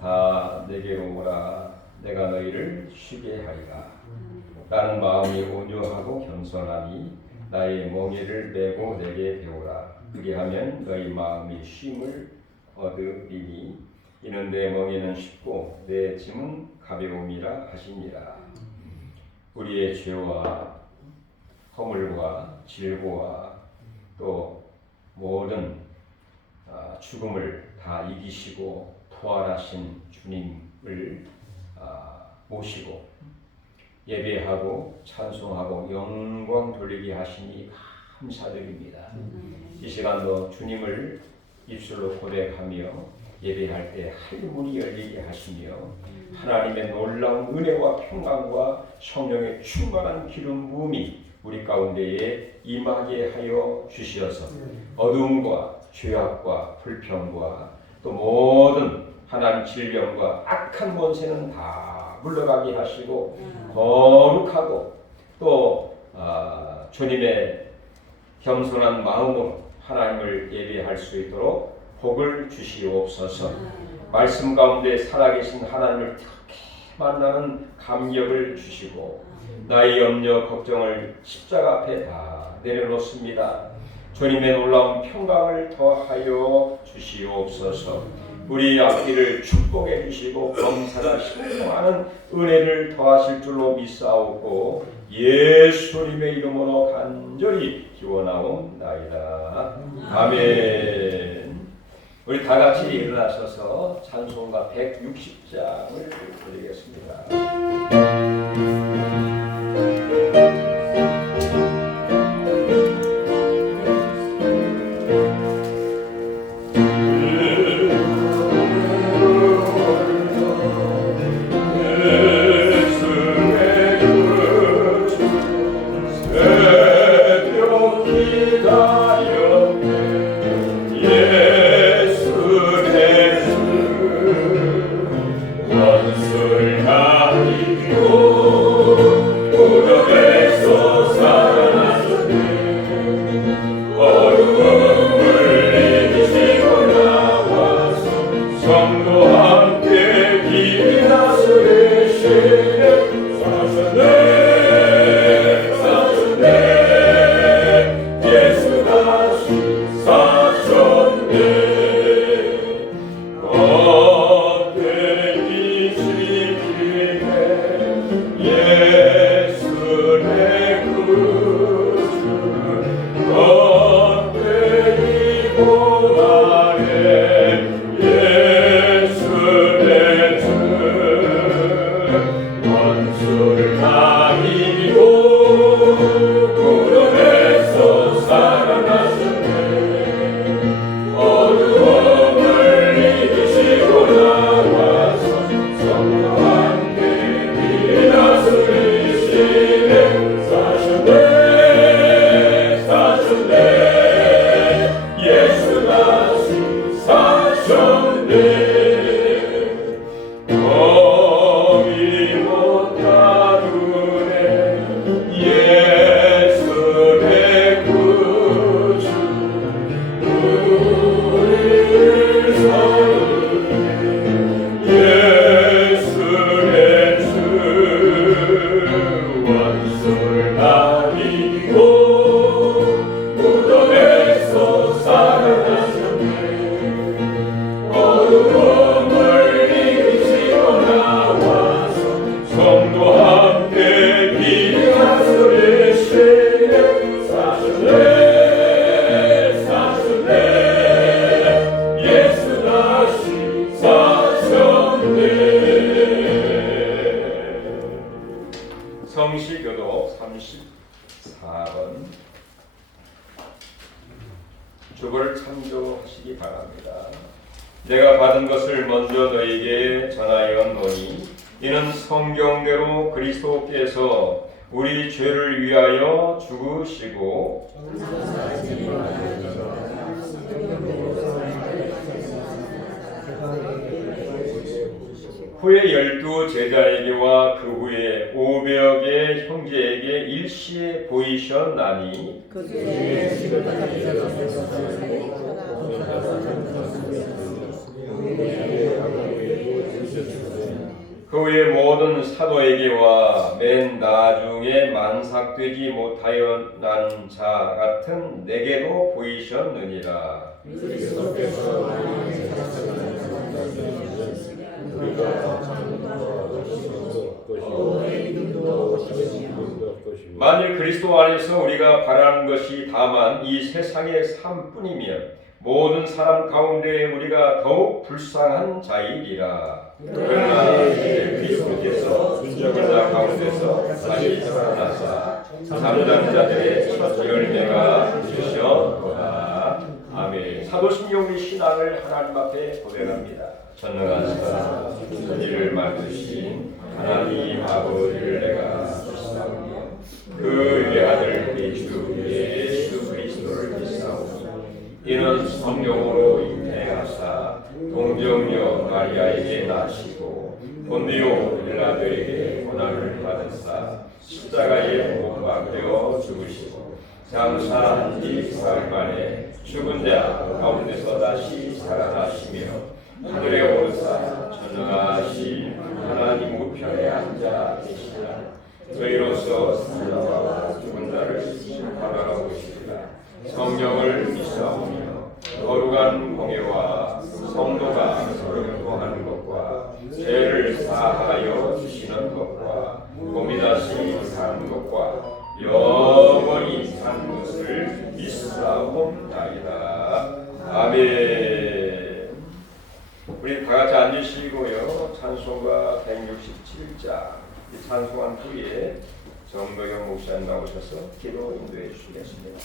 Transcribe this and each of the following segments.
다 내게로 오라. 내가 너희를 쉬게 하리라. 나는 마음이 온유하고 겸손하니 나의 멍에를 메고 내게 배우라. 그리하면 너희 마음이 쉼을 얻으리니 이는 내 멍에는 쉽고 내 짐은 가벼움이라 하시니라. 우리의 죄와 허물과 질고와 또 모든 죽음을 다 이기시고 부활하신 주님을 모시고 예배하고 찬송하고 영광 돌리게 하시니 감사드립니다. 이 시간도 주님을 입술로 고백하며 예배할 때 하늘문이 열리게 하시며 하나님의 놀라운 은혜와 평강과 성령의 충만한 기름 부음이 우리 가운데에 임하게 하여 주시어서 어두움과 죄악과 불평과 또 모든 하나님 질병과 악한 권세는 다 물러가게 하시고 거룩하고 또 주님의 겸손한 마음으로 하나님을 예배할 수 있도록 복을 주시옵소서. 말씀 가운데 살아계신 하나님을 특히 만나는 감격을 주시고 나의 염려 걱정을 십자가 앞에 다 내려놓습니다. 주님의 놀라운 평강을 더하여 주시옵소서. 우리 앞길을 축복해 주시고 범사가 신성하는 은혜를 더하실 줄로 믿사오고 예수님의 이름으로 간절히 기원하옵나이다. 아멘. 우리 다 같이 일어나셔서 찬송가 160장을 드리겠습니다. 성시교독 34번 주보를 참조하시기 바랍니다. 내가 받은 것을 먼저 너에게 전하였노니 이는 성경대로 그리스도께서 우리 죄를 위하여 죽으시고 후에 12 제자에게와 그 후에 500의 형제에게 일시에 보이셨나니 그 후에 모든 사도에게와 맨 나중에 만삭되지 못하여 난 자 같은 내게도 보이셨느니라. 만일 그리스도 안에서 우리가 바라는 것이 다만 이 세상의 삶뿐이면 모든 사람 가운데 우리가 더욱 불쌍한 자이리라. 그러나 이제 그리스도께서 죽은 자 가운데서 다시 살아나사 잠잠 자들의 첫 열매가 되셨도다. 아멘. 사도신경 우리 신앙을 하나님 앞에 고백합니다. 전능하시사 천지를 만드신 하나님 아버지를 내가 믿사오며 그 외아들 우리 주 예수 그리스도를 믿사오니 이는 성령으로 잉태하사 동정녀 마리아에게 나시고 본디오 빌라도에게 고난을 받으사 십자가에 못 박혀 죽으시고 장사한 지 사흘 만에 죽은 자 가운데서 다시 살아나시며 하늘에 오르사 전능하신 하나님 우편에 앉아 계시라. 저희로서 살아와 죽은 자를 심판하러 오시리라. 성령을 믿사오며 거룩한 공예와 성도가 서로 교통하는 것과 죄를 사하여 주시는 것과 몸이 다시 사는 것과 영원히 사는 것을 믿사옵나이다. 아멘. 우리 다 같이 앉으시고요. 찬송가 167장 찬송한 후에 정도영 목사님 나오셔서 기도 인도해 주시겠습니다.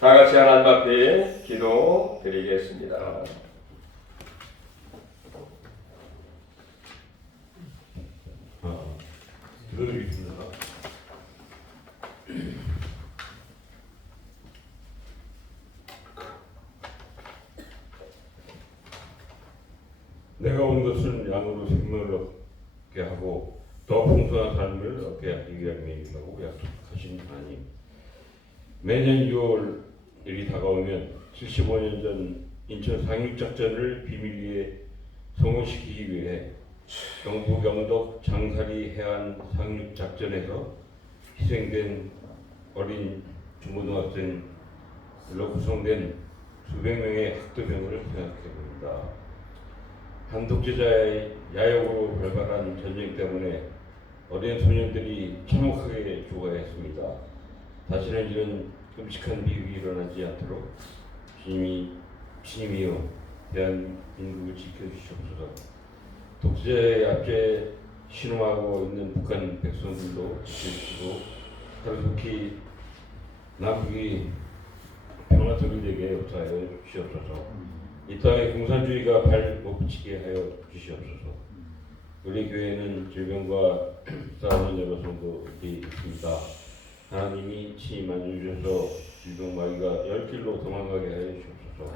다 같이 하나님 앞에 기도 드리겠습니다. 기도드리겠습니다. 내가 온 것은 양으로 생명을 얻게 하고 더 풍성한 삶을 얻게 하기 위함이라고 약속하신 하나님. 매년 6월이 다가오면 75년 전 인천 상륙작전을 비밀리에 성공시키기 위해 경북 영덕 장사리 해안 상륙작전에서 희생된 어린 중고등학생으로 구성된 수백 명의 학도병을 생각해봅니다. 한 독재자의 야욕으로 발발한 전쟁 때문에 어린 소년들이 참혹하게 죽어야 했습니다. 다시는 이런 끔찍한 비극이 일어나지 않도록 주님이여 대한민국을 지켜주시옵소서. 독재자의 압제에 신음하고 있는 북한 백성들도 지켜주시고 하루속히 남북이 평화적이 되게 역사하여 주시옵소서. 이 땅에 공산주의가 발 못 붙이게 하여 주시옵소서. 우리 교회는 질병과 싸우는 여러 성도들이 있습니다. 하나님이 친히 만져주셔서 질병 마귀가 열 길로 도망가게 하여 주옵소서.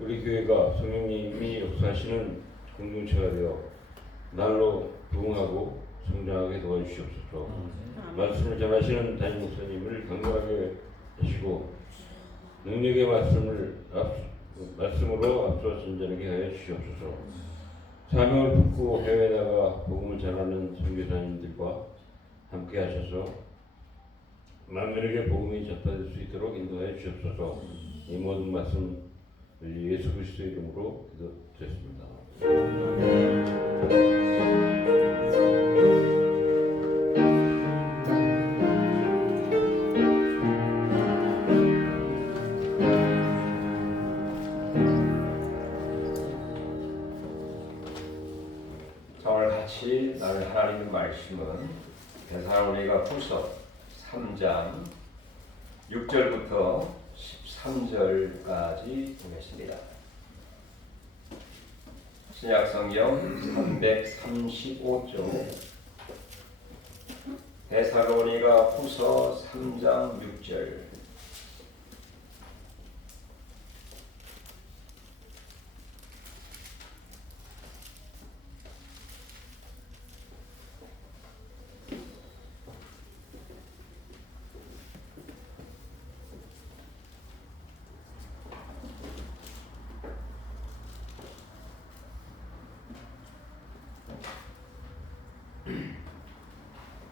우리 교회가 성령님이 역사하시는 공동체가 되어 날로 부흥하고 성장하게 도와주시옵소서. 말씀을 전하시는 담임 목사님을 강건하게 하시고 능력의 말씀으로 앞서 진전하게 하여 주시옵소서. 사명을 품고 해외에 나가 복음을 전하는 선교사님들과 함께 하셔서 만민에게 복음이 전파될 수 있도록 인도하여 주옵소서. 이 모든 말씀 예수 그리스도의 이름으로 기도드렸습니다. 자, 오늘 같이 나눌 하나님의 말씀은 데살로니가 후서 3장 6절부터 13절까지 보겠습니다. 신약성경 335쪽 데살로니가 후서 3장 6절.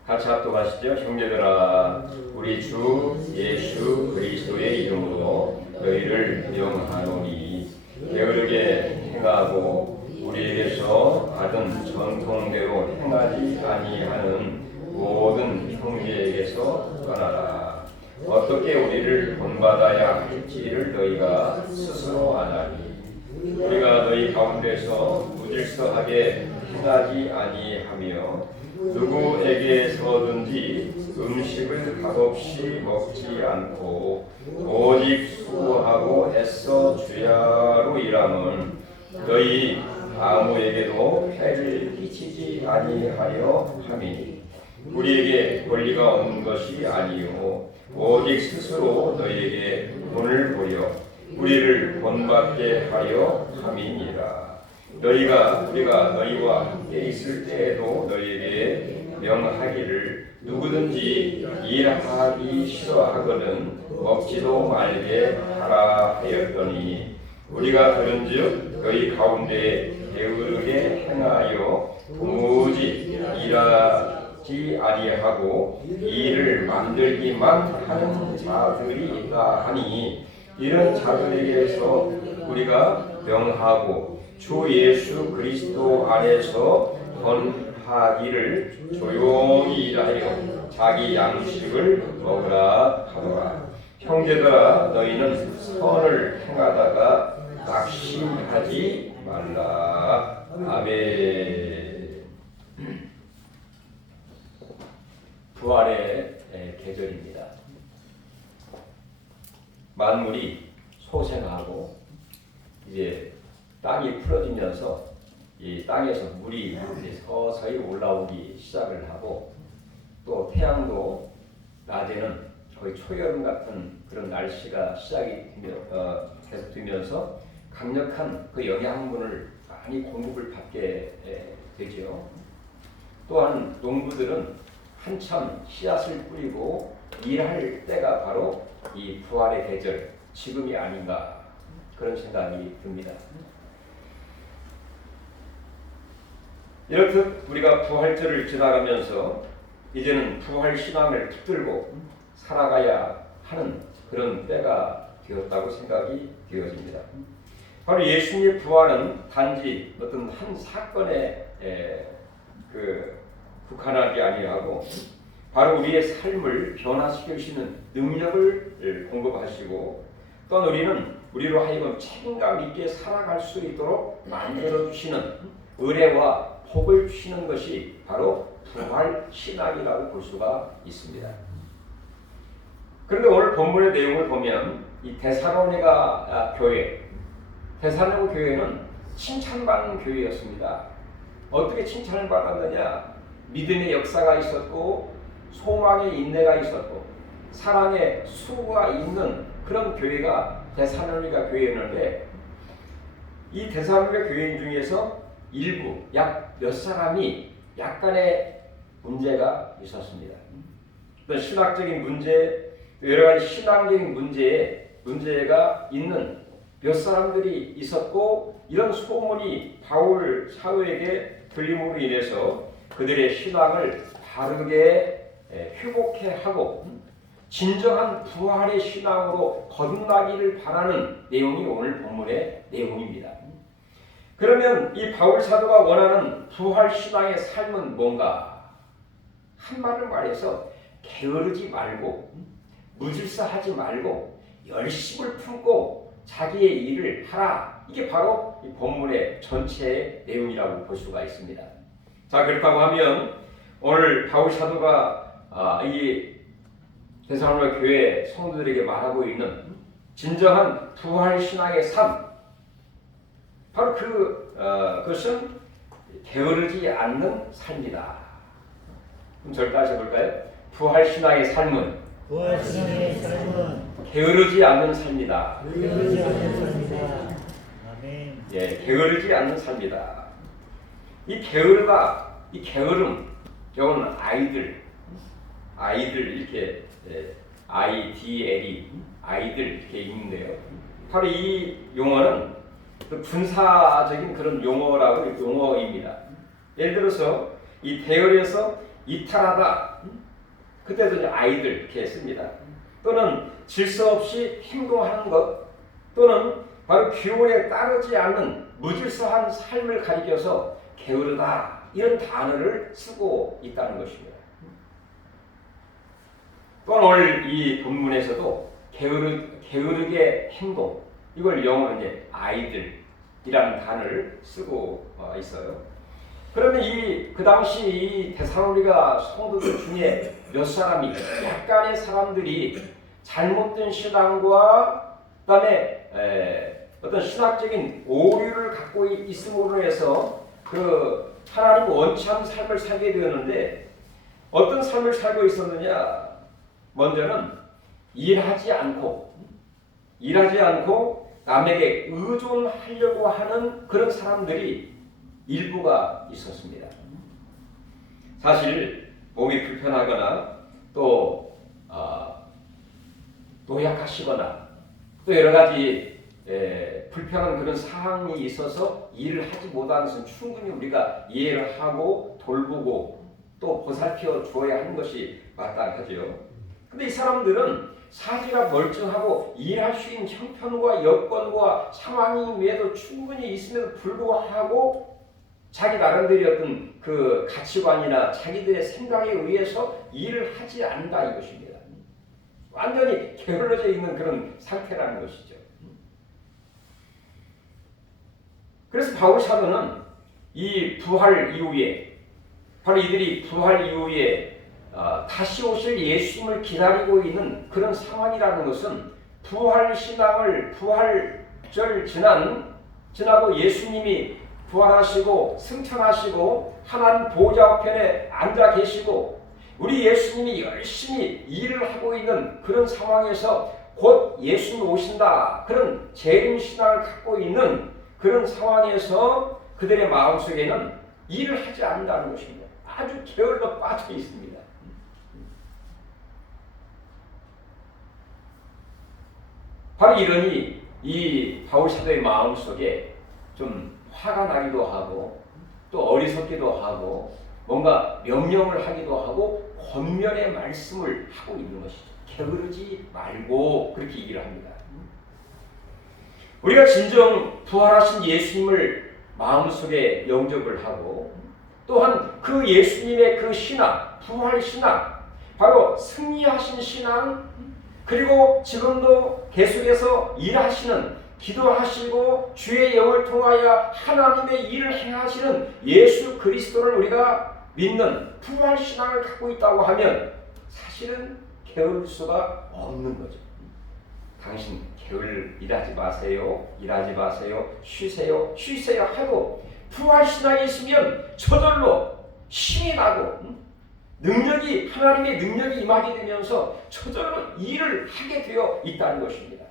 같이 합독하시죠. 형제들아, 우리 주 예수 그리스도의 이름으로 너희를 명하노니 게으르게 행하고 우리에게서 받은 전통대로 행하지 아니하는 모든 형제에게서 떠나라. 어떻게 우리를 본받아야 할지를 너희가 스스로 아나니 우리가 너희 가운데서 무질서하게 행하지 아니하며 누구에게서든지 음식을 값없이 먹지 않고 오직 수고하고 애써 주야로 일함은 너희 아무에게도 해를 끼치지 아니하려 함이니 우리에게 권리가 없는 것이 아니요 오직 스스로 너희에게 본을 보여 우리를 본받게 하려 함이니라. 우리가 너희와 함께 있을 때에도 너희에게 명하기를 누구든지 일하기 싫어하거든 먹지도 말게 하라 하였더니 우리가 들은즉 너희 가운데 게으르게 행하여 도무지 일하지 아니하고 일을 만들기만 하는 자들이 있다 하니 이런 자들에게서 우리가 명하고 주 예수 그리스도 안에서 권하기를 조용히 일하여 자기 양식을 먹으라 하노라. 형제들아, 너희는 선을 행하다가 낙심하지 말라. 아멘. 부활의 계절입니다. 만물이 소생하고 이제 땅이 풀어지면서 이 땅에서 물이 서서히 올라오기 시작을 하고 또 태양도 낮에는 거의 초여름 같은 그런 날씨가 시작이 계속되면서 강력한 그 영양분을 많이 공급을 받게 되죠. 또한 농부들은 한참 씨앗을 뿌리고 일할 때가 바로 이 부활의 계절, 지금이 아닌가 그런 생각이 듭니다. 이렇듯 우리가 부활절을 지나가면서 이제는 부활 신앙을 붙들고 살아가야 하는 그런 때가 되었다고 생각이 되어집니다. 바로 예수님의 부활은 단지 어떤 한 사건에 국한하지 아니하고 바로 우리의 삶을 변화시킬 수 있는 능력을 공급하시고 또한 우리로 하여금 책임감 있게 살아갈 수 있도록 만들어주시는 은혜와 복을 주시는 것이 바로 부활 신앙이라고 볼 수가 있습니다. 그런데 오늘 본문의 내용을 보면 이 데살로니가 교회는 칭찬받는 교회였습니다. 어떻게 칭찬을 받았느냐? 믿음의 역사가 있었고 소망의 인내가 있었고 사랑의 수고가 있는 그런 교회가 데살로니가 교회였는데 이 데살로니가 교회인 중에서 일부 약 몇 사람이 약간의 문제가 있었습니다. 어떤 신학적인 문제, 여러 가지 신앙적인 문제가 있는 몇 사람들이 있었고 이런 소문이 바울 사도에게 들림으로 인해서 그들의 신앙을 바르게 회복해 하고 진정한 부활의 신앙으로 거듭나기를 바라는 내용이 오늘 본문의 내용입니다. 그러면 이 바울 사도가 원하는 부활 신앙의 삶은 뭔가? 한마디로 말해서 게으르지 말고 무질서하지 말고 열심을 품고 자기의 일을 하라. 이게 바로 이 본문의 전체의 내용이라고 볼 수가 있습니다. 자, 그렇다고 하면 오늘 바울 사도가 이 데살로니가 교회 성도들에게 말하고 있는 진정한 부활 신앙의 삶, 바로 그것은 게으르지 않는 삶이다. 그럼 저를 따라서 볼까요? 부활 신앙의 삶은 게으르지 않는 삶이다. 아멘. 예, 게으르지 않는 삶이다. 이 게으름, 이거는 아이들 이렇게 IDLE 아이들 이렇게 읽는데요. 바로 이 용어는 군사적인 그런 용어입니다. 예를 들어서 이 대열에서 이탈하다, 그때도 이제 아이들 이렇게 씁니다. 또는 질서 없이 행동하는 것, 또는 바로 기온에 따르지 않는 무질서한 삶을 가리켜서 게으르다 이런 단어를 쓰고 있다는 것입니다. 또한 오늘 이 본문에서도 게으르게 행동, 이걸 영어로 이제 아이들이라는 단어를 쓰고 있어요. 그러면 그 당시 이 데살로니가 성도들 중에 몇 사람이, 약간의 사람들이 잘못된 신앙과 그다음에 어떤 신학적인 오류를 갖고 있음으로 해서 그 하나님 원치 않는 삶을 살게 되었는데, 어떤 삶을 살고 있었느냐? 먼저는 일하지 않고 남에게 의존하려고 하는 그런 사람들이 일부가 있었습니다. 사실 몸이 불편하거나 또 노약하시거나 또 여러 가지 불편한 그런 상황이 있어서 일을 하지 못하는 것은 충분히 우리가 이해를 하고 돌보고 또 보살펴 주어야 하는 것이 마땅하죠. 근데 이 사람들은 사지가 멀쩡하고 일할 수 있는 형편과 여건과 상황이 외에도 충분히 있음에도 불구하고 자기 나름대로 어떤 그 가치관이나 자기들의 생각에 의해서 일을 하지 않는다 이것입니다. 완전히 게을러져 있는 그런 상태라는 것이죠. 그래서 바울 사도는 이 부활 이후에, 바로 이들이 부활 이후에 다시 오실 예수님을 기다리고 있는 그런 상황이라는 것은 부활 신앙을 부활절 지나고 예수님이 부활하시고 승천하시고 하나님 보좌 우편에 앉아 계시고 우리 예수님이 열심히 일을 하고 있는 그런 상황에서 곧 예수님 오신다, 그런 재림 신앙을 갖고 있는 그런 상황에서 그들의 마음속에는 일을 하지 않는다는 것입니다. 아주 게을러 빠져 있습니다. 바로 이러니 이 바울 사도의 마음속에 좀 화가 나기도 하고 또 어리석기도 하고 뭔가 명령을 하기도 하고 권면의 말씀을 하고 있는 것이죠. 게으르지 말고 그렇게 얘기를 합니다. 우리가 진정 부활하신 예수님을 마음속에 영접을 하고 또한 그 예수님의 그 신앙, 부활 신앙, 바로 승리하신 신앙, 그리고 지금도 계속해서 일하시는, 기도하시고 주의 영을 통하여 하나님의 일을 행하시는 예수 그리스도를 우리가 믿는 부활 신앙을 갖고 있다고 하면 사실은 게으를 수가 없는 거죠. 당신 일하지 마세요. 일하지 마세요. 쉬세요. 쉬세요 하고 부활 신앙이 있으면 저절로 힘이 나고 하나님의 능력이 임하게 되면서 저절로 일을 하게 되어 있다는 것입니다.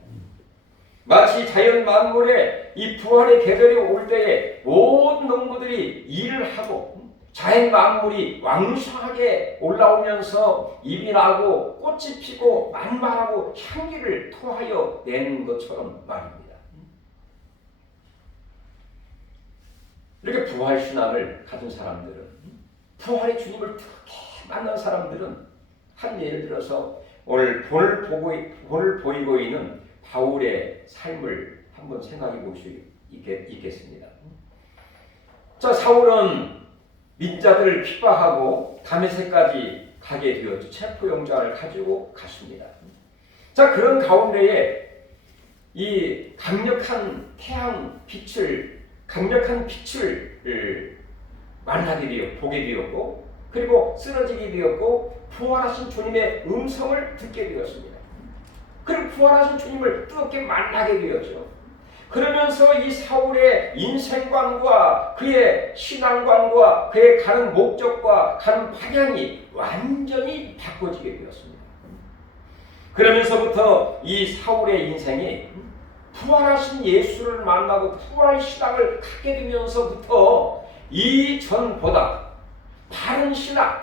마치 자연 만물에 이 부활의 계절이 올 때에 모든 농부들이 일을 하고 자연 만물이 왕성하게 올라오면서 잎이 나고 꽃이 피고 만발하고 향기를 토하여 내는 것처럼 말입니다. 이렇게 부활 신앙을 가진 사람들은, 부활의 주님을 특히 만난 사람들은 한 예를 들어서 오늘 본을 보이고 있는 바울의 삶을 한번 생각해 볼 수 있겠습니다. 자, 사울은 민자들을 핍박하고 다메섹까지 가게 되었죠. 체포영장을 가지고 갔습니다. 자, 그런 가운데에 이 강력한 빛을 보게 되었고, 그리고 쓰러지게 되었고, 부활하신 주님의 음성을 듣게 되었습니다. 그리고 부활하신 주님을 뜨겁게 만나게 되었죠. 그러면서 이 사울의 인생관과 그의 신앙관과 그의 가는 목적과 가는 방향이 완전히 바꿔지게 되었습니다. 그러면서부터 이 사울의 인생이 부활하신 예수를 만나고 부활 신앙을 갖게 되면서부터 이전보다 바른 신앙,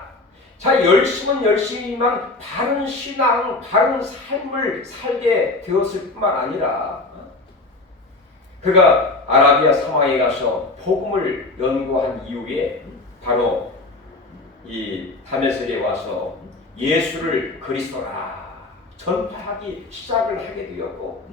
자, 열심은 열심이지만 바른 신앙, 바른 삶을 살게 되었을 뿐만 아니라 그가 아라비아 사막에 가서 복음을 연구한 이후에 바로 이 다메섹에 와서 예수를 그리스도라 전파하기 시작을 하게 되었고,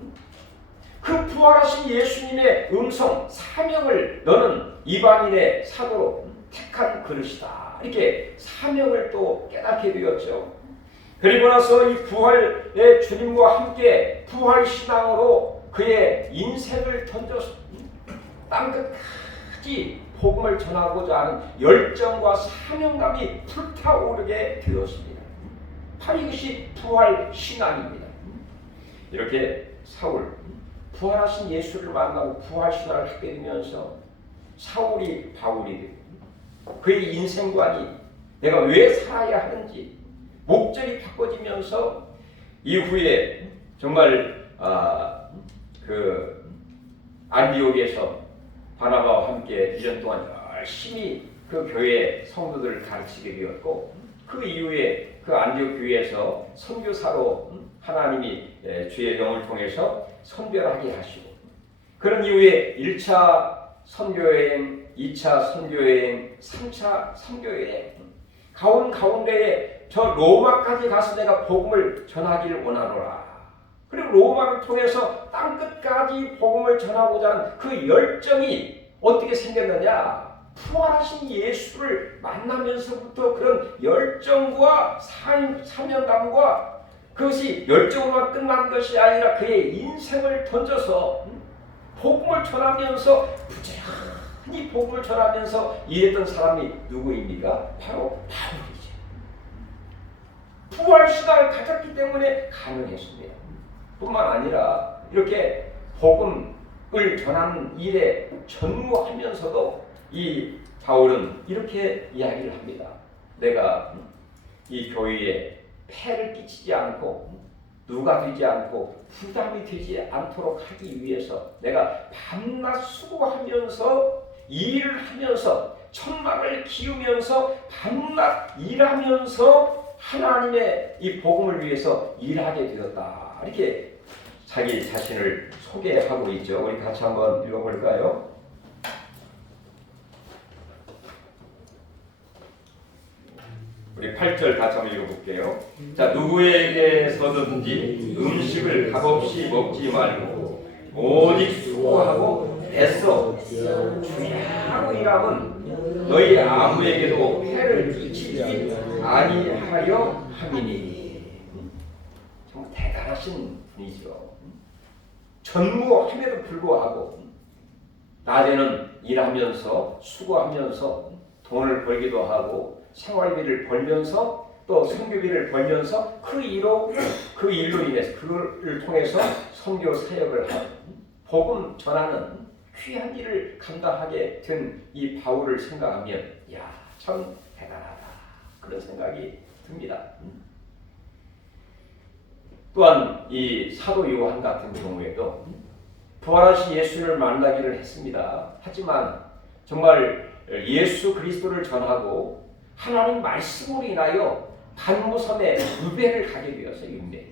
그 부활하신 예수님의 음성, 사명을 너는 이방인의 사도로 택한 그릇이다, 이렇게 사명을 또 깨닫게 되었죠. 그리고 나서 이 부활의 주님과 함께 부활 신앙으로 그의 인생을 던져서 땅끝까지 복음을 전하고자 하는 열정과 사명감이 불타오르게 되었습니다. 바로 이것이 부활 신앙입니다. 이렇게 사울, 부활하신 예수를 만나고 부활 신앙을 하게 되면서 사울이 바울이 되고 그의 인생관이 내가 왜 살아야 하는지 목적이 바꿔지면서 이후에 정말 그 안디옥에서 바나바와 함께 1년 동안 열심히 그 교회 성도들을 가르치게 되었고, 그 이후에 그 안디옥 교회에서 선교사로 하나님이 주의 영을 통해서 선별하게 하시고, 그런 이후에 1차 선교여행, 2차 선교여행, 3차 선교여행 가운데에 저 로마까지 가서 내가 복음을 전하기를 원하노라. 그리고 로마를 통해서 땅끝까지 복음을 전하고자 하는 그 열정이 어떻게 생겼느냐? 부활하신 예수를 만나면서부터 그런 열정과 사명감과 그것이 열정으로만 끝난 것이 아니라 그의 인생을 던져서 복음을 전하면서 부지런히 복음을 전하면서 일했던 사람이 누구입니까? 바로 바울이죠. 부활신앙을 가졌기 때문에 가능했습니다. 뿐만 아니라 이렇게 복음을 전하는 일에 전무하면서도 이 바울은 이렇게 이야기를 합니다. 내가 이 교회에 폐를 끼치지 않고 누가 되지 않고 부담이 되지 않도록 하기 위해서 내가 밤낮 수고하면서 일을 하면서 천막을 기우면서 밤낮 일하면서 하나님의 이 복음을 위해서 일하게 되었다. 이렇게 자기 자신을 소개하고 있죠. 우리 같이 한번 읽어볼까요? 우리 8절 같이 한번 읽어볼게요. 자, 누구에게서든지 음식을 값없이 먹지 말고 오직 수고하고 애써 주야로 일함은 너희 아무에게도 해를 끼치지 아니하려 함이니. 정말 대단하신 분이죠. 전무함에도 불구하고 낮에는 일하면서 수고하면서 돈을 벌기도 하고 생활비를 벌면서 또 선교비를 벌면서 그 일로 인해서 그를 통해서 선교 사역을 하는 복음 전하는 귀한 일을 감당하게 된 이 바울을 생각하면 야, 참 대단하다 그런 생각이 듭니다. 또한 이 사도 요한 같은 경우에도 부활하신 예수를 만나기를 했습니다. 하지만 정말 예수 그리스도를 전하고 하나님 말씀으로 인하여 반모섬에 유배를 가게 되었어요. 유배.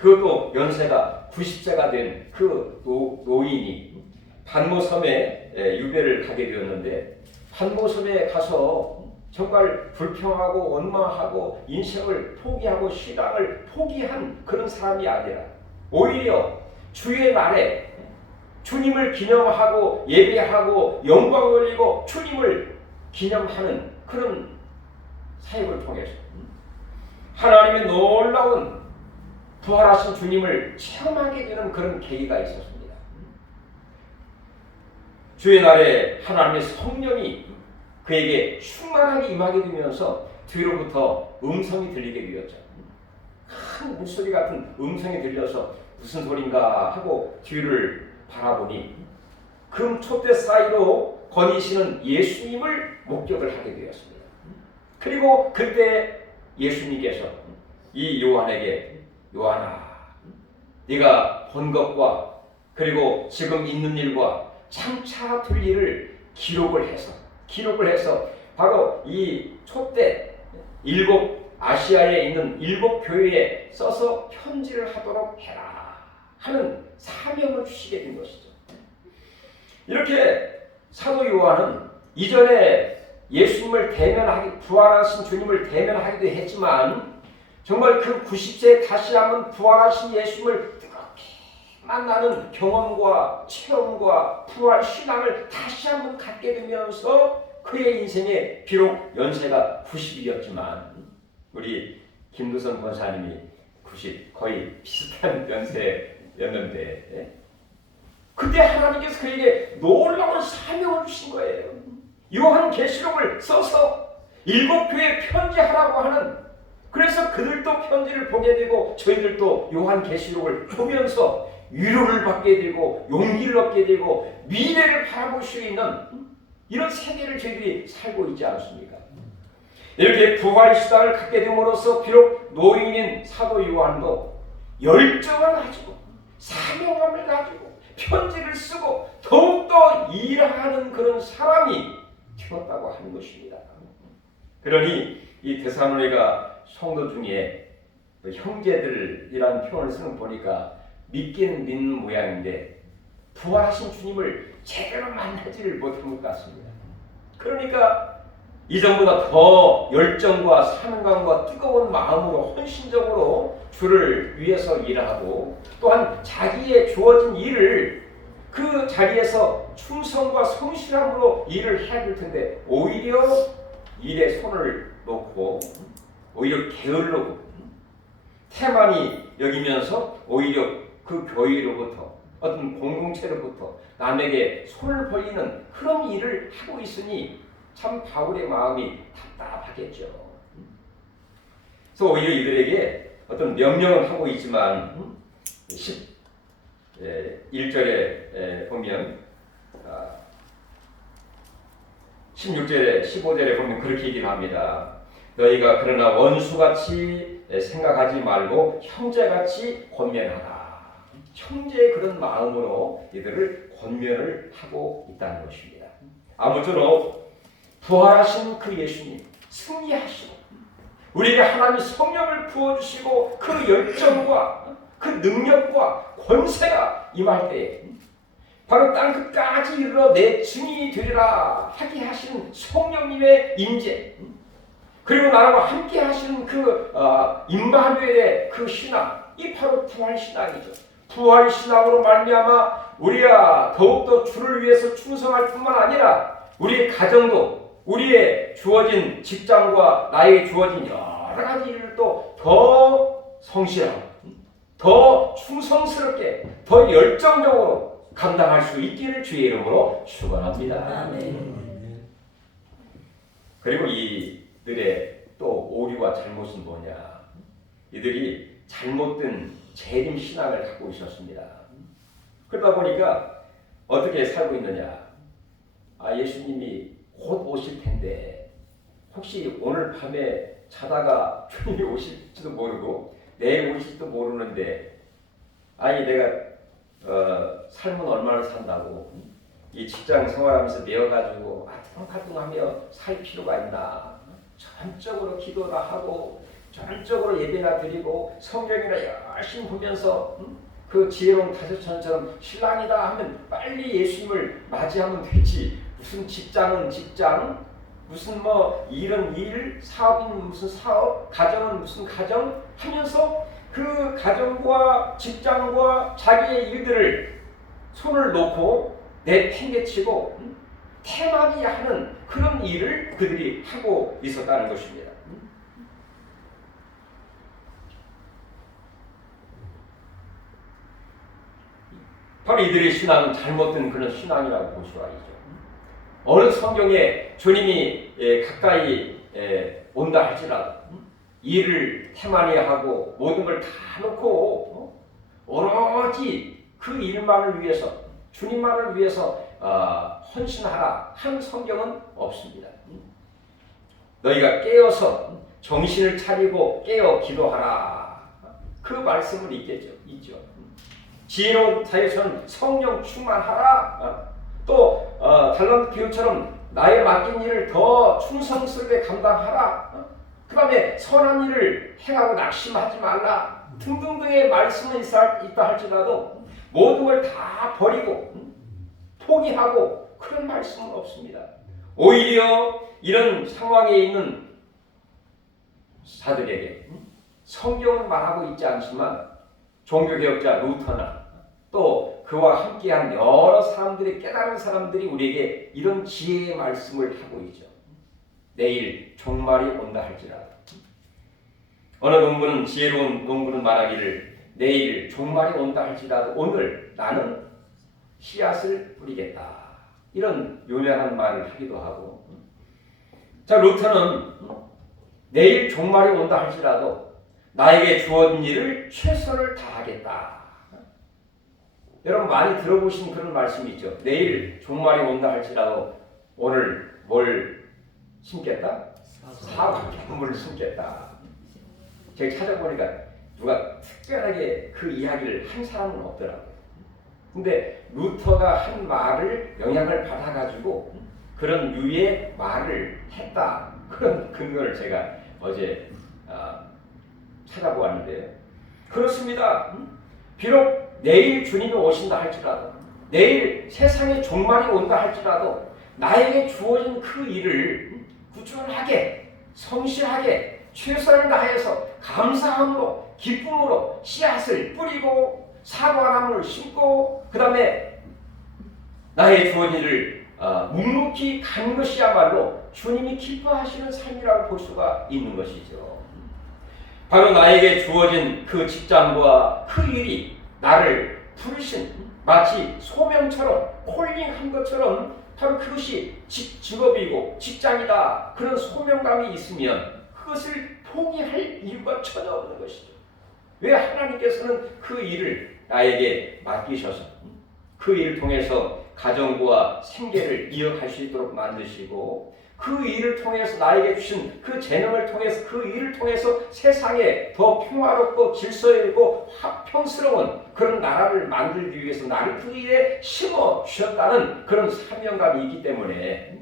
그것도 연세가 90세가 된 그 노인이 반모섬에 유배를 가게 되었는데 반모섬에 가서 정말 불평하고 원망하고 인생을 포기하고 신앙을 포기한 그런 사람이 아니라 오히려 주의 날에 주님을 기념하고 예배하고 영광 올리고 주님을 기념하는 그런 사역을 통해서 하나님의 놀라운 부활하신 주님을 체험하게 되는 그런 계기가 있었습니다. 주의 날에 하나님의 성령이 그에게 충만하게 임하게 되면서 뒤로부터 음성이 들리게 되었죠. 큰 물소리 같은 음성이 들려서 무슨 소린가 하고 뒤를 바라보니 금 촛대 사이로 거니시는 예수님을 목격을 하게 되었습니다. 그리고 그때 예수님께서 이 요한에게 요한아, 네가 본 것과 그리고 지금 있는 일과 장차 될 일을 기록을 해서 바로 이 촛대 7 아시아에 있는 7 교회에 써서 편지를 하도록 해라 하는 사명을 주시게 된 것이죠. 이렇게 사도 요한은 이전에 예수님을 대면하기 부활하신 주님을 대면하기도 했지만 정말 그 90세에 다시 한번 부활하신 예수님을 뜨겁게 만나는 경험과 체험과 부활 신앙을 다시 한번 갖게 되면서 그의 인생에 비록 연세가 90이었지만 우리 김두선 권사님이 90 거의 비슷한 연세였는데 그때 하나님께서 그에게 놀라운 사명을 주신 거예요. 요한계시록을 써서 7 교회에 편지하라고 하는, 그래서 그들도 편지를 보게 되고 저희들도 요한계시록을 보면서 위로를 받게 되고 용기를 얻게 되고 미래를 바라볼 수 있는 이런 세계를 저희들이 살고 있지 않습니까? 이렇게 부활 시당을 갖게 됨으로써 비록 노인인 사도 요한도 열정을 가지고 사명감을 가지고 편지를 쓰고 더욱더 일하는 그런 사람이 되었다고 하는 것입니다. 그러니 이 데살로니가 성도 중에 형제들이라는 표현을 쓰는 보니까 믿기는 믿는 모양인데 부활하신 주님을 제대로 만나지를 못한 것 같습니다. 그러니까 이전보다 더 열정과 사명감과 뜨거운 마음으로 헌신적으로 주를 위해서 일하고 또한 자기의 주어진 일을 그 자리에서 충성과 성실함으로 일을 해야 될 텐데 오히려 일에 손을 놓고 오히려 게을르고 태만히 여기면서 오히려 그 교회로부터 어떤 공동체로부터 남에게 손을 벌리는 그런 일을 하고 있으니 참 바울의 마음이 답답하겠죠. 그래서 오히려 이들에게 어떤 명령을 하고 있지만 1절에 보면 16절에 15절에 보면 그렇게 얘기를 합니다. 너희가 그러나 원수같이 생각하지 말고 형제같이 권면하라. 형제의 그런 마음으로 이들을 권면을 하고 있다는 것입니다. 아무쪼록 부활하신 그 예수님 승리하시고 우리에게 하나님 성령을 부어주시고 그 열정과 그 능력과 권세가 임할 때에 바로 땅 끝까지 이르러 내 증인이 되리라 하게 하시는 성령님의 임재, 그리고 나와 함께 하시는 그 임마누엘의 그 신앙, 이 바로 부활 신앙이죠. 부활 신앙으로 말미암아 우리가 더욱더 주를 위해서 충성할 뿐만 아니라 우리의 가정도, 우리의 주어진 직장과 나에게 주어진 여러 가지 일을 또 더 성실하고 더 충성스럽게 더 열정적으로 감당할 수 있기를 주의 이름으로 축원합니다. 그리고 이들의 또 오류와 잘못은 뭐냐? 이들이 잘못된 재림 신앙을 갖고 있었습니다. 그러다 보니까 어떻게 살고 있느냐? 예수님이 곧 오실 텐데 혹시 오늘 밤에 자다가 주님이 오실지도 모르고 내일 오실지도 모르는데 내가 삶은 얼마나 산다고 이 직장 생활하면서 매여가지고 아둥아둥하며 살 필요가 있나? 전적으로 기도나 하고 전적으로 예배나 드리고 성경이나 열심히 보면서 그 지혜로운 다섯천처럼 신랑이다 하면 빨리 예수님을 맞이하면 되지. 무슨 직장은 직장, 무슨 뭐 일은 일, 사업은 무슨 사업, 가정은 무슨 가정 하면서 그 가정과 직장과 자기의 일들을 손을 놓고 내팽개치고 태만히 하는 그런 일을 그들이 하고 있었다는 것입니다. 바로 이들의 신앙은 잘못된 그런 신앙이라고 볼 수가 있죠. 어느 성경에 주님이 가까이 온다 할지라도 일을 태만히 하고 모든 걸 다 놓고 오로지 그 일만을 위해서 주님만을 위해서 헌신하라 한 성경은 없습니다. 너희가 깨어서 정신을 차리고 깨어 기도하라 그 말씀은 있죠. 지혜로운 자유선 성령 충만하라. 또 달란트 비유처럼 나의 맡긴 일을 더 충성스럽게 감당하라. 그 다음에 선한 일을 행하고 낙심하지 말라 등등등의 말씀은 있다 할지라도 모든 걸 다 버리고 포기하고 그런 말씀은 없습니다. 오히려 이런 상황에 있는 자들에게 성경은 말하고 있지 않지만 종교개혁자 루터나 또 그와 함께한 여러 사람들이 깨달은 사람들이 우리에게 이런 지혜의 말씀을 하고 있죠. 내일 종말이 온다 할지라도 어느 농부는 지혜로운 농부는 말하기를 내일 종말이 온다 할지라도 오늘 나는 씨앗을 뿌리겠다 이런 요명한 말을 하기도 하고 자 루터는 내일 종말이 온다 할지라도 나에게 주어진 일을 최선을 다하겠다. 여러분 많이 들어보신 그런 말씀이 있죠. 내일 종말이 온다 할지라도 오늘 뭘 심겠다? 사과나무를 심겠다. 제가 찾아보니까 누가 특별하게 그 이야기를 한 사람은 없더라고요. 근데 루터가 한 말을 영향을 받아가지고 그런 유의 말을 했다. 그런 근거를 제가 어제 찾아보았는데요. 그렇습니다. 비록 내일 주님이 오신다 할지라도 내일 세상의 종말이 온다 할지라도 나에게 주어진 그 일을 꾸준하게 성실하게 최선을 다해서 감사함으로 기쁨으로 씨앗을 뿌리고 사과나무를 심고 그 다음에 나의 주어진 일을 묵묵히 간 것이야말로 주님이 기뻐하시는 삶이라고 볼 수가 있는 것이죠. 바로 나에게 주어진 그 직장과 그 일이 나를 부르신 마치 소명처럼 콜링한 것처럼 바로 그것이 직업이고 직장이다 그런 소명감이 있으면 그것을 포기할 이유가 전혀 없는 것이죠. 왜 하나님께서는 그 일을 나에게 맡기셔서 그 일을 통해서 가정과 생계를 이어갈 수 있도록 만드시고 그 일을 통해서 나에게 주신 그 재능을 통해서 그 일을 통해서 세상에 더 평화롭고 질서 있고 화평스러운 그런 나라를 만들기 위해서 나를 그 일에 심어 주셨다는 그런 사명감이 있기 때문에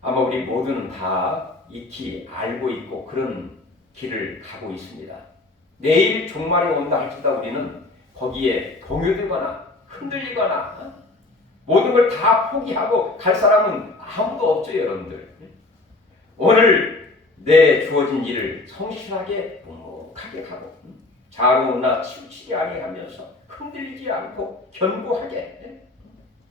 아마 우리 모두는 다 익히 알고 있고 그런 길을 가고 있습니다. 내일 종말이 온다 할지라도 우리는 거기에 동요되거나 흔들리거나 모든 걸 다 포기하고 갈 사람은 아무도 없죠, 여러분들. 오늘 내 주어진 일을 성실하게 묵묵하게 가고 좌우나 치우치지 아니하면서 흔들리지 않고 견고하게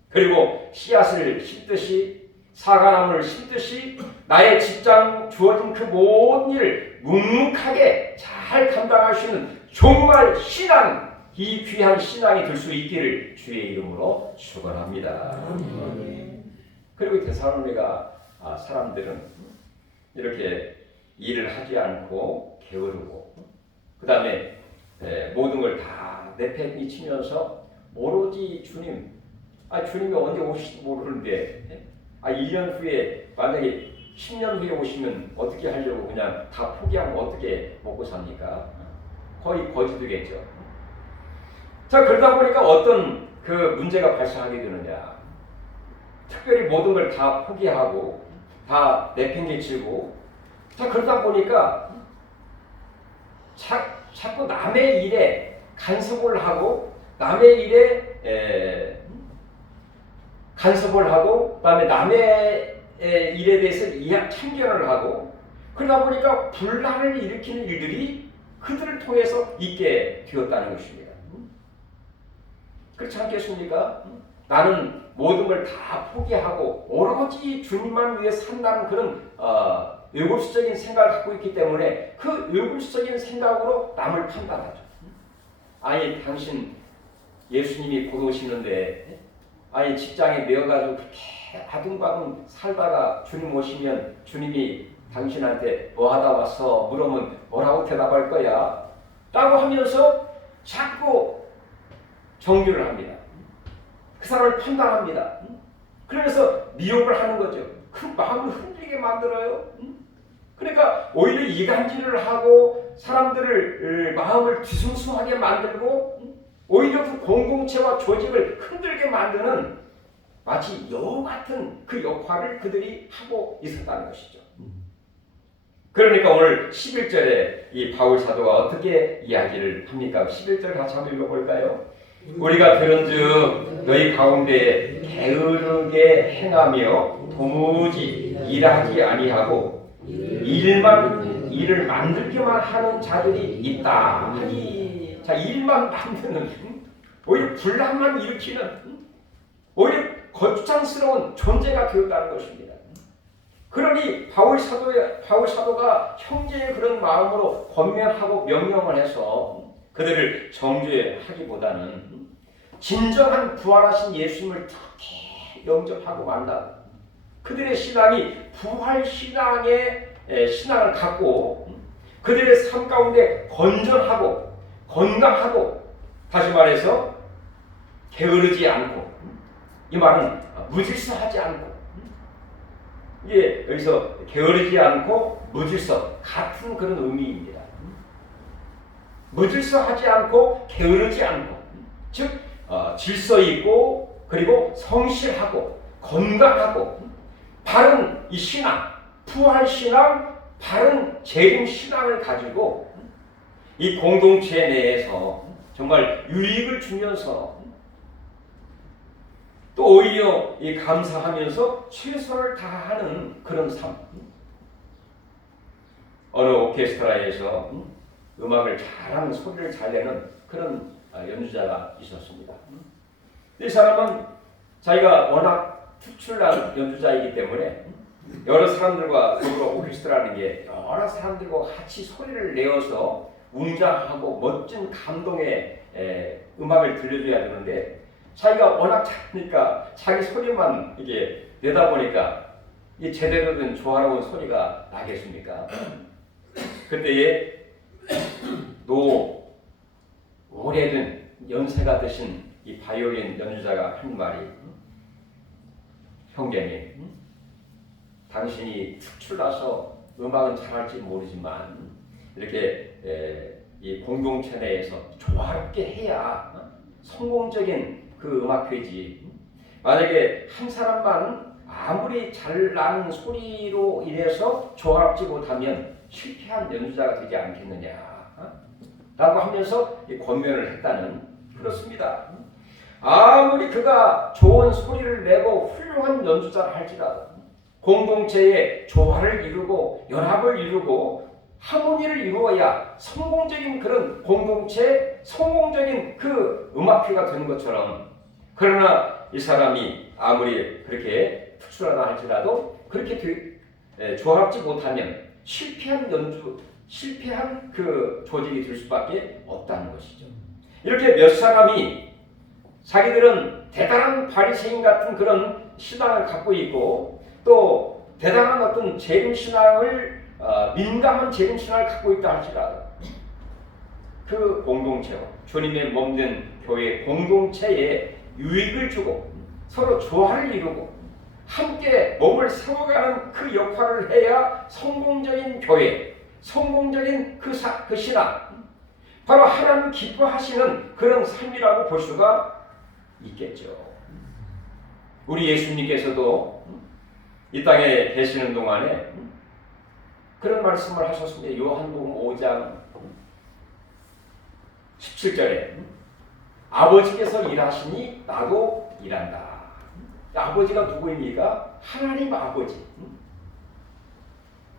그리고 씨앗을 심듯이 사과나무를 심듯이 나의 직장 주어진 그 모든 일을 묵묵하게 잘 감당할 수 있는 정말 신앙, 이 귀한 신앙이 될 수 있기를 주의 이름으로 축원합니다. 그리고 데살로니가 사람들은 이렇게 일을 하지 않고 게으르고 그 다음에 모든 걸 다 내팽개치면서 오로지 주님, 주님이 언제 오실지 모르는데 1년 후에 만약에 10년 후에 오시면 어떻게 하려고 그냥 다 포기하면 어떻게 먹고 삽니까? 거의 거지되겠죠. 자, 그러다 보니까 어떤 그 문제가 발생하게 되느냐. 특별히 모든 걸 다 포기하고 다 내팽개치고 자, 그러다 보니까 자꾸 남의 일에 간섭을 하고 남의 일에 간섭을 하고 그다음에 남의 일에 대해서 참견을 하고 그러다 보니까 분란을 일으키는 일들이 그들을 통해서 있게 되었다는 것입니다. 그렇지 않겠습니까? 나는 모든 걸 다 포기하고 오로지 주님만 위해 산다는 그런 의골수적인 생각을 갖고 있기 때문에 그 의골수적인 생각으로 남을 판단하죠. 아니 당신 예수님이 곧 오시는데 아니 직장에 매여가지고 그렇게 아둥바둥 살다가 주님 오시면 주님이 당신한테 뭐 하다 왔어? 물으면 뭐라고 대답할 거야? 라고 하면서 자꾸 정죄를 합니다. 그 사람을 판단합니다. 그러면서 미혹을 하는 거죠. 그 마음을 흔들리게 만들어요. 그러니까 오히려 이간질을 하고 사람들을 마음을 뒤숭숭하게 만들고 오히려 그 공동체와 조직을 흔들게 만드는 마치 여우 같은 그 역할을 그들이 하고 있었다는 것이죠. 그러니까 오늘 11절에 이 바울 사도가 어떻게 이야기를 합니까? 11절 같이 한번 읽어볼까요? 우리가 들은즉 너희 가운데 게으르게 행하며 도무지 일하지 아니하고 일을 만들기만 하는 자들이 있다 하니 자 일만 만드는 오히려 분란만 일으키는 오히려 거추장스러운 존재가 되었다는 것입니다. 그러니 바울 사도가 형제의 그런 마음으로 권면하고 명령을 해서 그들을 정죄하기보다는 진정한 부활하신 예수님을 특히 영접하고 만나고 그들의 신앙이 부활 신앙의 신앙을 갖고 그들의 삶 가운데 건전하고 건강하고 다시 말해서 게으르지 않고 이 말은 무질서하지 않고 이게 여기서 게으르지 않고 무질서 같은 그런 의미입니다. 무질서하지 않고 게으르지 않고 즉 질서 있고 그리고 성실하고 건강하고 바른 이 신앙 부활 신앙 바른 재림 신앙을 가지고 이 공동체 내에서 정말 유익을 주면서 또 오히려 이 감사하면서 최선을 다하는 그런 삶. 어느 오케스트라에서 음악을 잘하는 소리를 잘 내는 그런 연주자가 있었습니다. 이 사람은 자기가 워낙 특출난 연주자이기 때문에 여러 사람들과 더불어 오케스트라라는 게 여러 사람들과 같이 소리를 내어서 웅장하고 멋진 감동의 음악을 들려줘야 되는데 자기가 워낙 잘하니까 자기 소리만 이게 내다 보니까 이 제대로 된 조화로운 소리가 나겠습니까? 그때에 오래된 연세가 드신 이 바이올린 연주자가 한 말이 형제님 당신이 특출나서 음악은 잘할지 모르지만 이렇게 이 공동체 내에서 조화롭게 해야 성공적인 그 음악회지. 만약에 한 사람만 아무리 잘 나는 소리로 인해서 조화롭지 못하면 실패한 연주자가 되지 않겠느냐 라고 하면서 권면을 했다는 그렇습니다. 아무리 그가 좋은 소리를 내고 훌륭한 연주자를 할지라도 공동체의 조화를 이루고 연합을 이루고 하모니를 이루어야 성공적인 그런 공동체, 성공적인 그 음악회가 되는 것처럼, 그러나 이 사람이 아무리 그렇게 특출하다 할지라도 그렇게 조합지 못하면 실패한 그 조직이 될 수밖에 없다는 것이죠. 이렇게 몇 사람이 자기들은 대단한 바리새인 같은 그런 신앙을 갖고 있고 또 대단한 어떤 재림신앙을 민감한 재림신앙을 갖고 있다 할지라도 그 공동체와 주님의 몸된 교회 공동체에 유익을 주고 서로 조화를 이루고 함께 몸을 세워가는 그 역할을 해야 성공적인 교회, 성공적인 그 신앙, 바로 하나님 기뻐하시는 그런 삶이라고 볼 수가 있겠죠. 우리 예수님께서도 이 땅에 계시는 동안에 그런 말씀을 하셨습니다. 요한복음 5장 17절에 아버지께서 일하시니 나도 일한다. 아버지가 누구입니까? 하나님 아버지.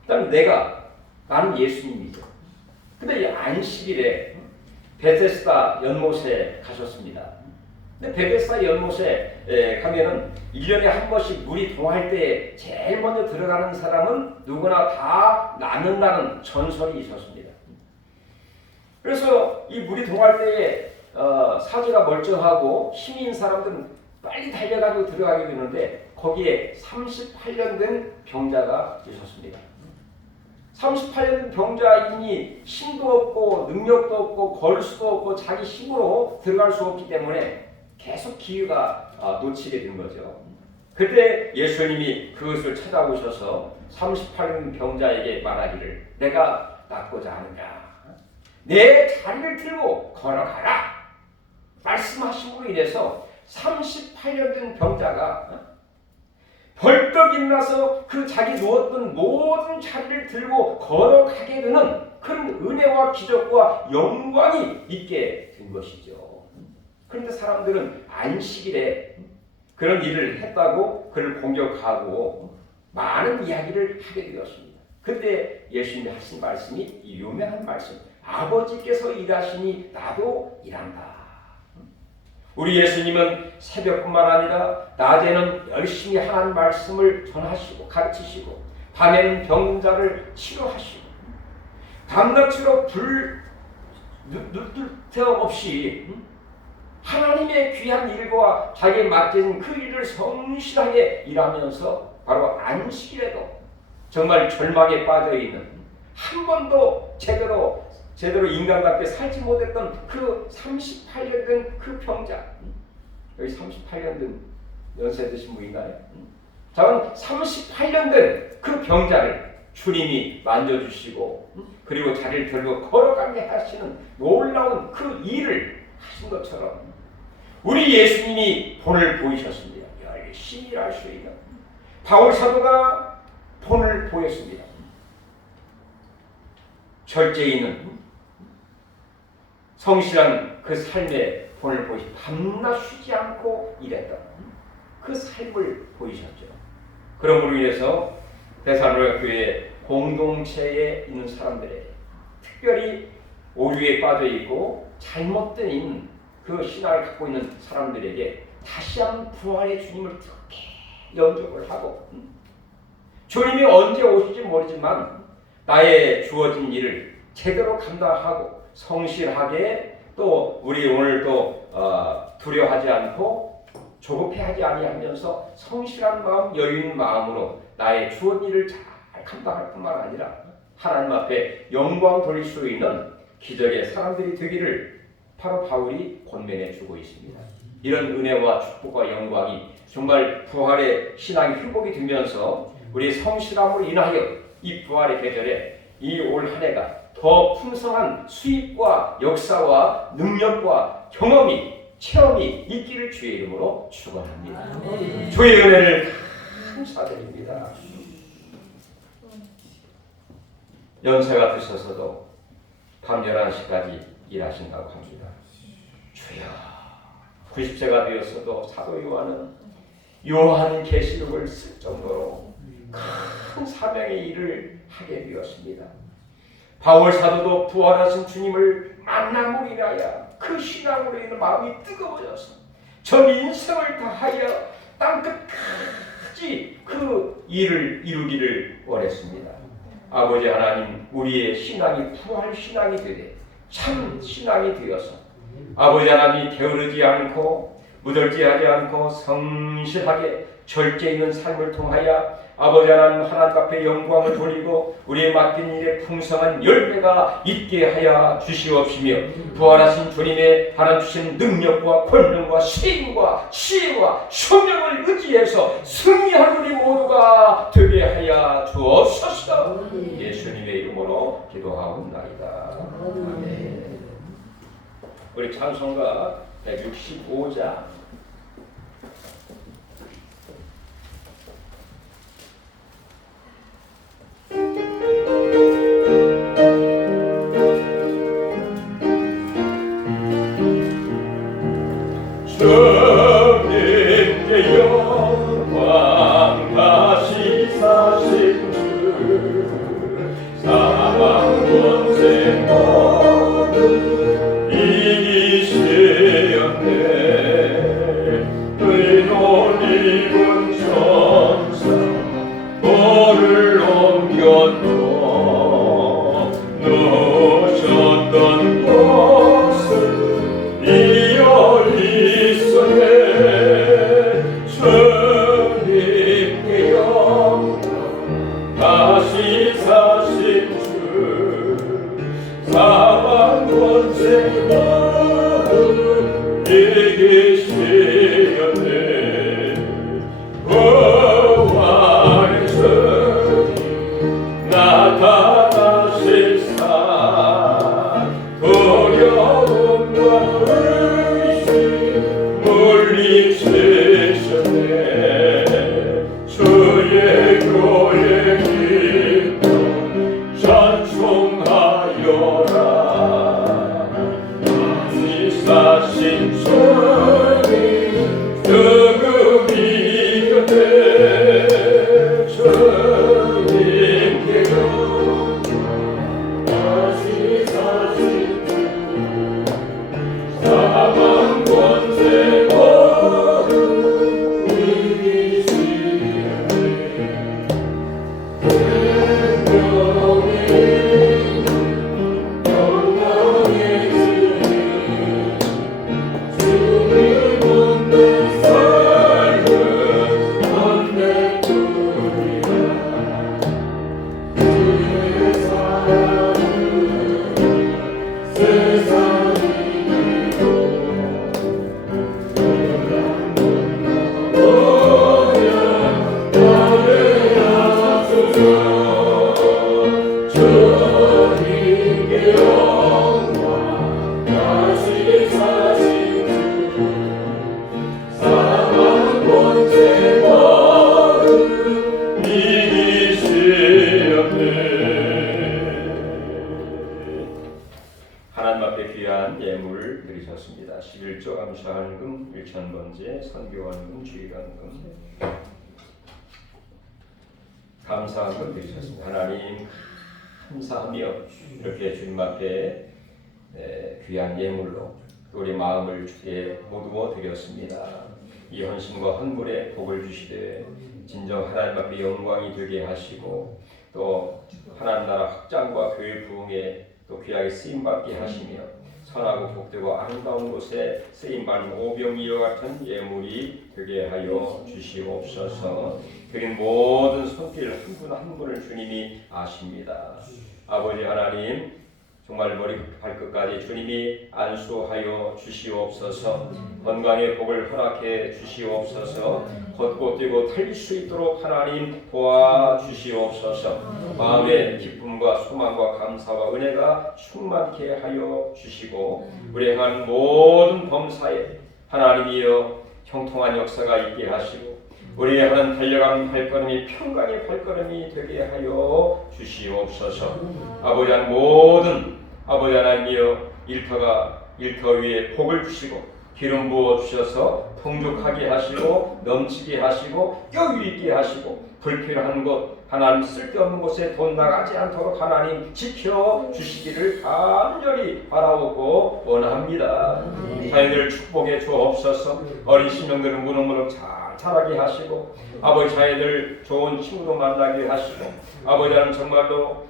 그다음 나는 예수님이죠. 근데 이 안식일에 베데스다 연못에 가셨습니다. 근데 베데스다 연못에 가면은 1년에 한 번씩 물이 동할 때 제일 먼저 들어가는 사람은 누구나 다 낫는다는 전설이 있었습니다. 그래서 이 물이 동할 때에 사지가 멀쩡하고 힘이 있는 사람들은 빨리 달려가지고 들어가게 되는데 거기에 38년 된 병자가 있었습니다. 38년 된 병자이니 힘도 없고 능력도 없고 걸 수도 없고 자기 힘으로 들어갈 수 없기 때문에 계속 기회가 놓치게 된 거죠. 그때 예수님이 그것을 찾아오셔서 38년 병자에게 말하기를 내가 낫고자 하느냐. 내 자리를 들고 걸어가라. 말씀하심으로 인해서 38년 된 병자가 벌떡 일어나서 그 자기 누웠던 모든 자리를 들고 걸어가게 되는 그런 은혜와 기적과 영광이 있게 된 것이죠. 그런데 사람들은 안식일에 그런 일을 했다고 그를 공격하고 많은 이야기를 하게 되었습니다. 그때 예수님이 하신 말씀이 이 유명한 말씀, 아버지께서 일하시니 나도 일한다. 우리 예수님은 새벽뿐만 아니라 낮에는 열심히 하나님 말씀을 전하시고 가르치시고 밤에는 병자를 치료하시고 밤낮으로 눈뜰 틈 없이 하나님의 귀한 일과 자기에 맡긴 그 일을 성실하게 일하면서 바로 안식일에도 정말 절망에 빠져있는 한 번도 제대로 인간답게 살지 못했던 그 38년 된 그 병자, 여기 38년 된 연세 드신 분인가요? 저는 38년 된 그 병자를 주님이 만져주시고 그리고 자리를 들고 걸어가게 하시는 놀라운 그 일을 하신 것처럼 우리 예수님이 본을 보이셨습니다. 열심히 일할 수 있는 바울 사도가 본을 보였습니다. 절제에 있는 성실한 그 삶의 본을 보이시 밤낮 쉬지 않고 일했던 그 삶을 보이셨죠. 그러므로 인해서 데살로니가 교회 공동체에 있는 사람들에게 특별히 오류에 빠져 있고 잘못된 그 신앙을 갖고 있는 사람들에게 다시 한번 부활의 주님을 특히 영접을 하고 주님이 언제 오실지 모르지만 나의 주어진 일을 제대로 감당하고 성실하게 또 우리 오늘 또 두려워하지 않고 조급해하지 아니하면서 성실한 마음 여유 있는 마음으로 나의 주어진 일을 잘 감당할 뿐만 아니라 하나님 앞에 영광 돌릴 수 있는 기적의 사람들이 되기를 바로 바울이 권면해 주고 있습니다. 이런 은혜와 축복과 영광이 정말 부활의 신앙이 회복이 되면서 우리 성실함으로 인하여 이 부활의 계절에 이 올 한 해가 더 풍성한 수입과 역사와 능력과 경험이 체험이 있기를 주의 이름으로 축원합니다. 주의 은혜를 감사드립니다. 연세가 드셔서도 밤 11시까지 일하신다고 합니다. 주여, 90세가 되었어도 사도 요한 계시록을 쓸 정도로 큰 사명의 일을 하게 되었습니다. 바울 사도도 부활하신 주님을 만남으로 인하여 그 신앙으로 인해 마음이 뜨거워져서 전 인생을 다하여 땅끝까지 그 일을 이루기를 원했습니다. 아버지 하나님, 우리의 신앙이 부활 신앙이 되되 참 신앙이 되어서 아버지 하나님이 게으르지 않고 무덜지하지 않고 성실하게 절제 있는 삶을 통하여 아버지 하나님 앞에 영광을 돌리고 우리의 맡긴 일에 풍성한 열매가 있게 하여 주시옵시며 부활하신 주님의 하나님 주신 능력과 권능과 시인과 지혜와 성령을 의지해서 승리한 우리 모두가 되게 하여 주옵소서. 예수님의 이름으로 기도하옵나이다. 아멘. 우리 찬송가 165장 주님께 영광 다시 사신 주 사망 권세 모두 이기시었네. 의로운 이군 천사 돌을 옮겼고 누우셨던 곳을 이어 있었네. 주님께 영광 다시 사신 주 사망 권세 모두 이기시었네. 부활의 주님 나타나실사 두려움과 의심 물리치셨네. 주의 교회 기쁨 찬송하여라. 다시 사신 주님 득음이 곁에 주님께 영광 다시 사신 주 사망 권세 모두 이기시네. 생명의 영광의 주님 없는 삶은 언제뿐이라. 주의 사랑은 세상이 오면 나를 하소서. 주님께 영광 다시 사신 주 사망 권세 모두 이기시었네. 하나님 앞에 귀한 예물 드리셨습니다. 11조 감사헌금 1,000번째 선교헌금 주일헌금 감사헌금 드리셨습니다. 하나님 감사하며 이렇게 주님 앞에 귀한 예물로 우리 마음을 주께 모두어 드렸습니다. 이 헌신과 헌물에 복을 주시되 진정 하나님 앞에 영광이 되게 하시고 또 하나님 나라 확장과 교회 부흥에 또 귀하게 쓰임받게 하시며 선하고 복되고 아름다운 곳에 쓰임받는 오병이와 같은 예물이 되게 하여 주시옵소서. 드린 모든 손길 한 분 한 분을 주님이 아십니다. 아버지 하나님, 정말 머리 발끝까지 주님이 안수하여 주시옵소서. 건강의 복을 허락해 주시옵소서. 걷고 뛰고 달릴 수 있도록 하나님 도와주시옵소서. 마음의 기쁨과 소망과 감사와 은혜가 충만케 하여 주시고 우리 향한 모든 범사에 하나님이여 형통한 역사가 있게 하시고 우리 하는 달려가는 발걸음이 평강의 발걸음이 되게 하여 주시옵소서. 아버지 한 모든 아버지 하나님이여 일터 위에 복을 주시고 기름 부어 주셔서 풍족하게 하시고 넘치게 하시고 여유 있게 하시고 불필요한 것 하나님 쓸데없는 곳에 돈 나가지 않도록 하나님 지켜 주시기를 간절히 바라오고 원합니다. 자녀들을 축복해 주옵소서. 어린 신령들은 무럭무럭 잘 자라게 하시고 아버지 자녀들 좋은 친구도 만나게 하시고 아버지는 정말로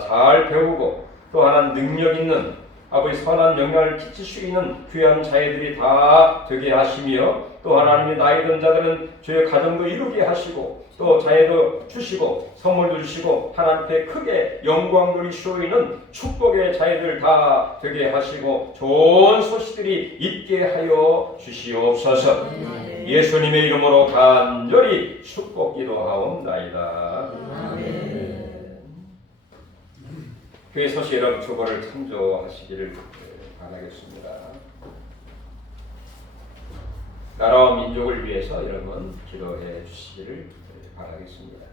잘 배우고 또 하나는 능력 있는 아버지 선한 영향을 끼칠 수 있는 귀한 자녀들이 다 되게 하시며 또 하나님의 나이 든 자들은 주의 가정도 이루게 하시고 또 자녀도 주시고 선물도 주시고 하나님께 크게 영광 돌리시는 축복의 자녀들 다 되게 하시고 좋은 소식들이 있게 하여 주시옵소서. 예수님의 이름으로 간절히 축복 기도하옵나이다. 교회 서시 여러분 초보를 참조하시기를 바라겠습니다. 나라와 민족을 위해서 여러분 기도해 주시기를 바라겠습니다.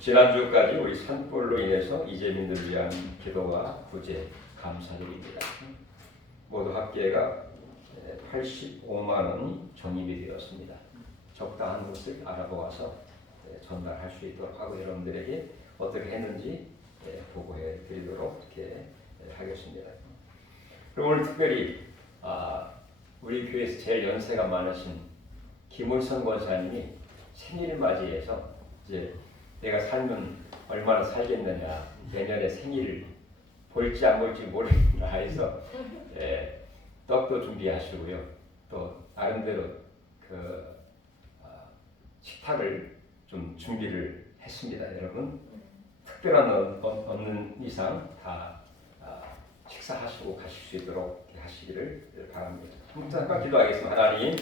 지난주까지 우리 산불로 인해서 이재민들을 위한 기도와 구제 감사드립니다. 모두 합계가 85만 원이 적립이 되었습니다. 적당한 곳을 알아보아서 전달할 수 있도록 하고 여러분들에게 어떻게 했는지 보고해 드리도록 이렇게 하겠습니다. 그리고 오늘 특별히 우리 교회에서 제일 연세가 많으신 김울선 권사님이 생일을 맞이해서 이제 내가 살면 얼마나 살겠느냐 내년에 생일을 볼지 안 볼지 모르겠다 해서 떡도 준비하시고요. 또 나름대로 그 식탁을 좀 준비를 했습니다. 여러분 특별한 없는 이상 다 식사하시고 가실 수 있도록 하시기를 바랍니다. 잠깐 기도하겠습니다. 하나님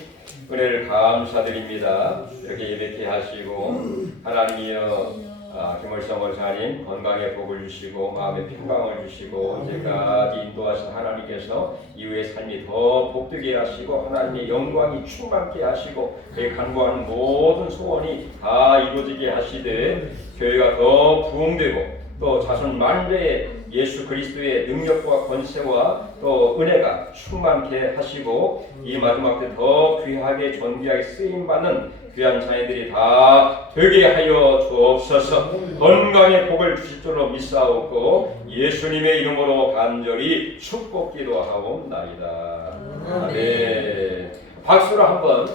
은혜를 감사드립니다. 이렇게 예배케 하시고 하나님이여 김월성 원사님 건강의 복을 주시고 마음의 평강을 주시고 이제까지 인도하신 하나님께서 이후의 삶이 더 복되게 하시고 하나님의 영광이 충만케 하시고 그의 간구하는 모든 소원이 다 이루어지게 하시되 교회가 더 부흥되고 또 자손 만대의 예수 그리스도의 능력과 권세와 또 은혜가 충만케 하시고 이 마지막 때 더 귀하게 존귀하게 쓰임받는 귀한 자녀들이 다 되게 하여 주옵소서. 건강의 복을 주실 줄로 믿사옵고 예수님의 이름으로 간절히 축복 기도하옵나이다. 아멘. 박수로 한번.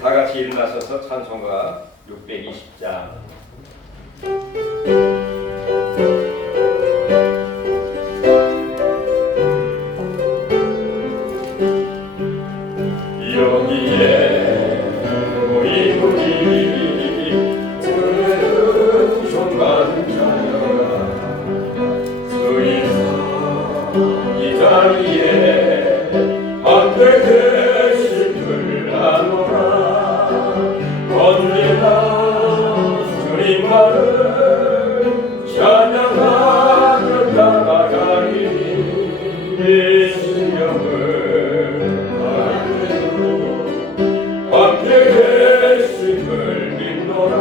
다 같이 일어나셔서 찬송가 620장 여기에 우리 들은 존받은 자여 주의서 이 자리에 안되 계심을 아노라 언제나 주님만을 찬양하며 나아가리 이 신령을 알고 함께 계심을 믿노라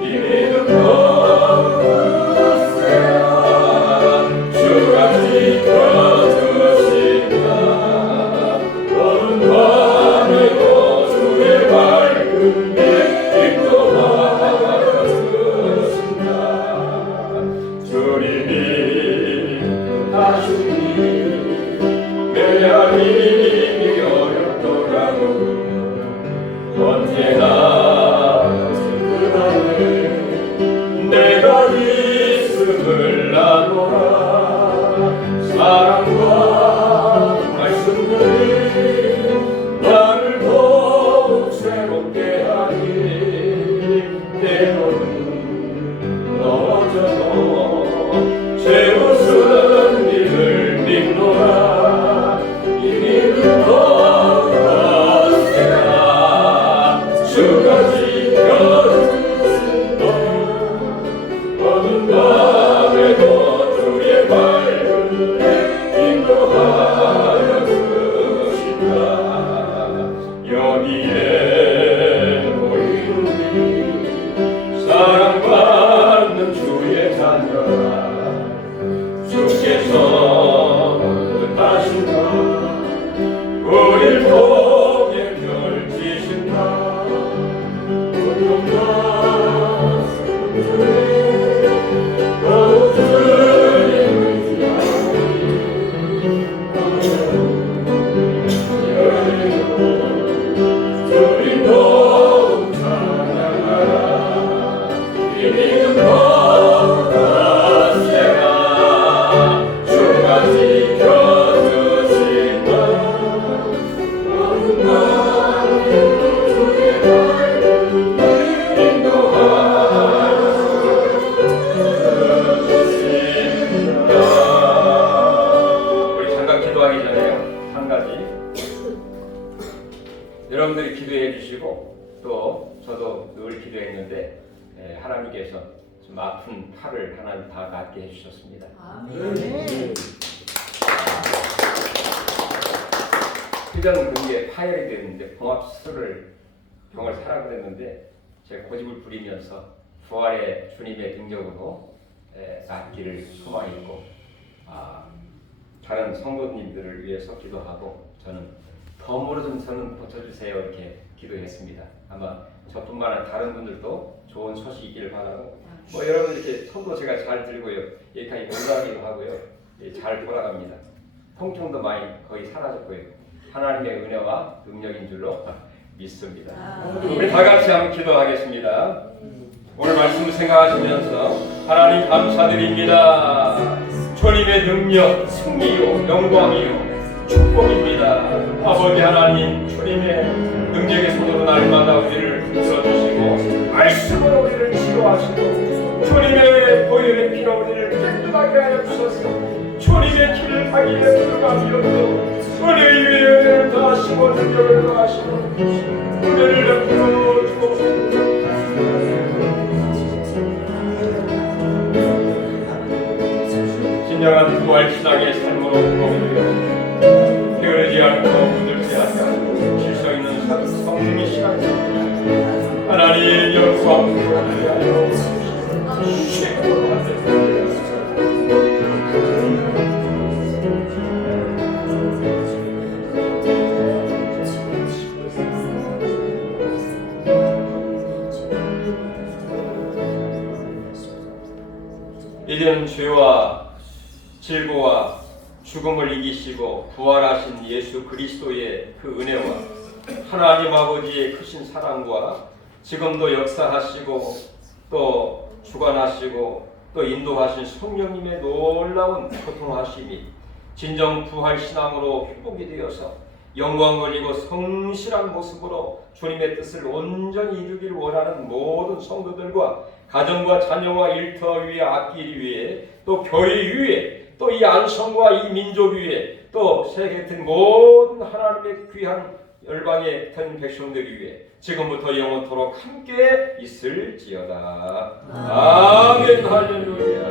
이 믿음 거두세요 주가 지켜주신다 너는 밤에도 주의 밝은 빛도 받아주신다 주님이 하시니 내가 힘이 어렵더라도 언제나 든든하네 내가 있음을 나노라 사랑과 말씀들이 나를 더욱 새롭게 주께서 뜻하신다 우릴 복에 펼치신다 고통과 슬픔에 더욱 주님을 주님 더욱 찬양하라 이 믿음 더욱 세라 주가 지켜주신다 모든 나를 주의 말을 인도하여 주신다. 우리 잠깐 기도하기 전에요 한 가지 여러분들이 기도해 주시고 또 저도 늘 기도했는데 하나님께서 좀 아픈 팔을 하나님 다 낫게 해주셨습니다. 휘장 근기에 파열이 됐는데 봉합술을 병을 사라고 했는데 제가 고집을 부리면서 부활의 주님의 능력으로 낫기를 소망했고 다른 성도님들을 위해서 기도하고 저는 덤으로 좀 저는 고쳐주세요 이렇게 기도했습니다. 아마 저뿐만 아니라 다른 분들도 좋은 소식이 있기를 바라고 여러분 이렇게 손도 제가 잘 들고요 여기까지 올라가기도 하고요 잘 돌아갑니다. 통증도 많이 거의 사라졌고요 하나님의 은혜와 능력인 줄로 믿습니다. 우리 다 같이 한번 기도하겠습니다. 오늘 말씀을 생각하시면서 하나님 감사드립니다. 주님의 능력, 승리요, 영광이요, 축복입니다. 아버지 하나님, 주님의 능력의 손으로 날마다 우리를 들어주시고 말씀으로 우리를 치료하시고 주님의 보혈의 피로 우리를 깨끗하게 하여 주셔서 주님의 길을 가기 위해 들어가면서 은혜의 위에 은혜를 더하시고 능력을 더하시고 은혜를 베풀어 주옵소서. 진정한 부활 신앙의 삶으로 보내주옵소서. 게으르지 않고 부들지 않고 질서 있는 성품의 시간이 하나님 영광 부활하여 주시옵소서. 이제는 죄와 질고와 죽음을 이기시고 부활하신 예수 그리스도의 그 은혜와 하나님 아버지의 크신 사랑과 지금도 역사하시고 또 주관하시고 또 인도하신 성령님의 놀라운 교통하심이 진정 부활 신앙으로 회복이 되어서 영광을 이고 성실한 모습으로 주님의 뜻을 온전히 이루기를 원하는 모든 성도들과 가정과 자녀와 일터 위에 아끼기 위해 또 교회 위에 또 이 안성과 이 민족 위에 또 세계 같은 모든 하나님의 귀한 열방의 된 백성들 위해 지금부터 영원토록 함께 있을지어다. 아멘 할렐루야.